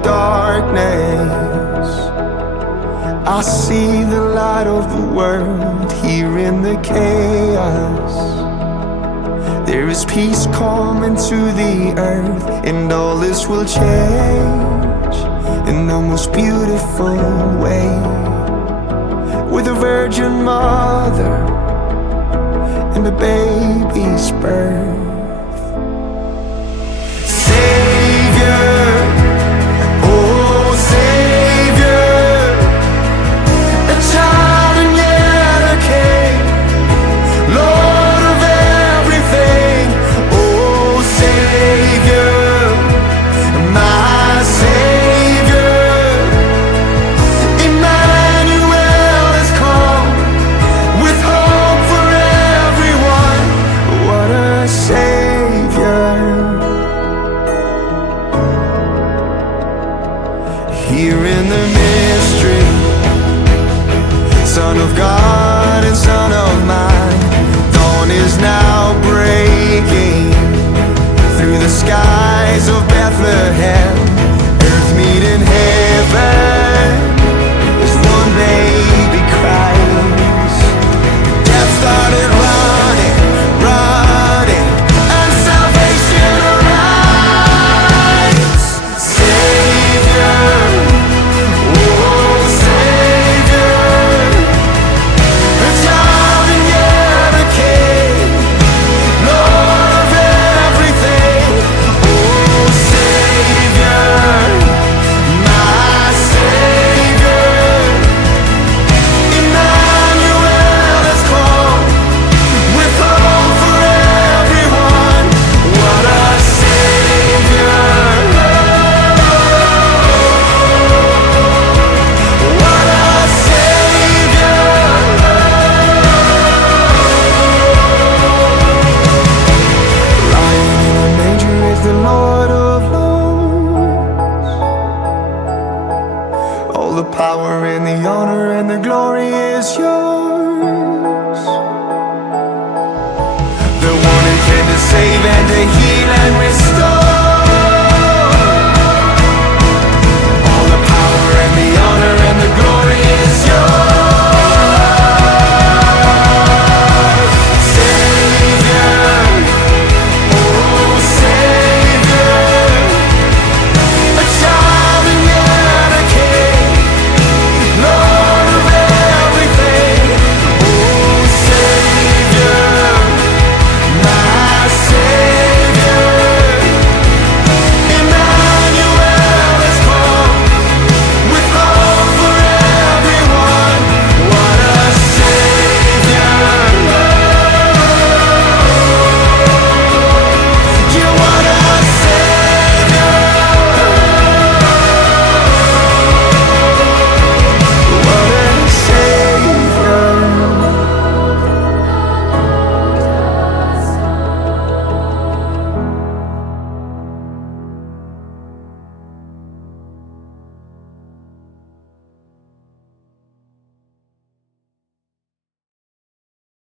darkness. I see the light of the world here in the chaos. There is peace coming to the earth, and all this will change in the most beautiful way. With a virgin mother and a baby's birth. Savior, oh Savior, a child and yet a king, Lord of everything. Oh Savior, my Savior, Emmanuel has come with hope for everyone. What a Savior. Here in the mystery, Son of God and Son of Man, dawn is now breaking through the skies of Bethlehem. Earth meeting heaven as one baby cries. Death started running, running, and salvation arrives. Savior, oh Savior, a child and yet a king, Lord of everything. Oh Savior, my Savior, Emmanuel has come with hope for everyone. What a Savior, what a Savior. Lying in a manger is the Lord of Lords. All the power and the honor and the glory is yours.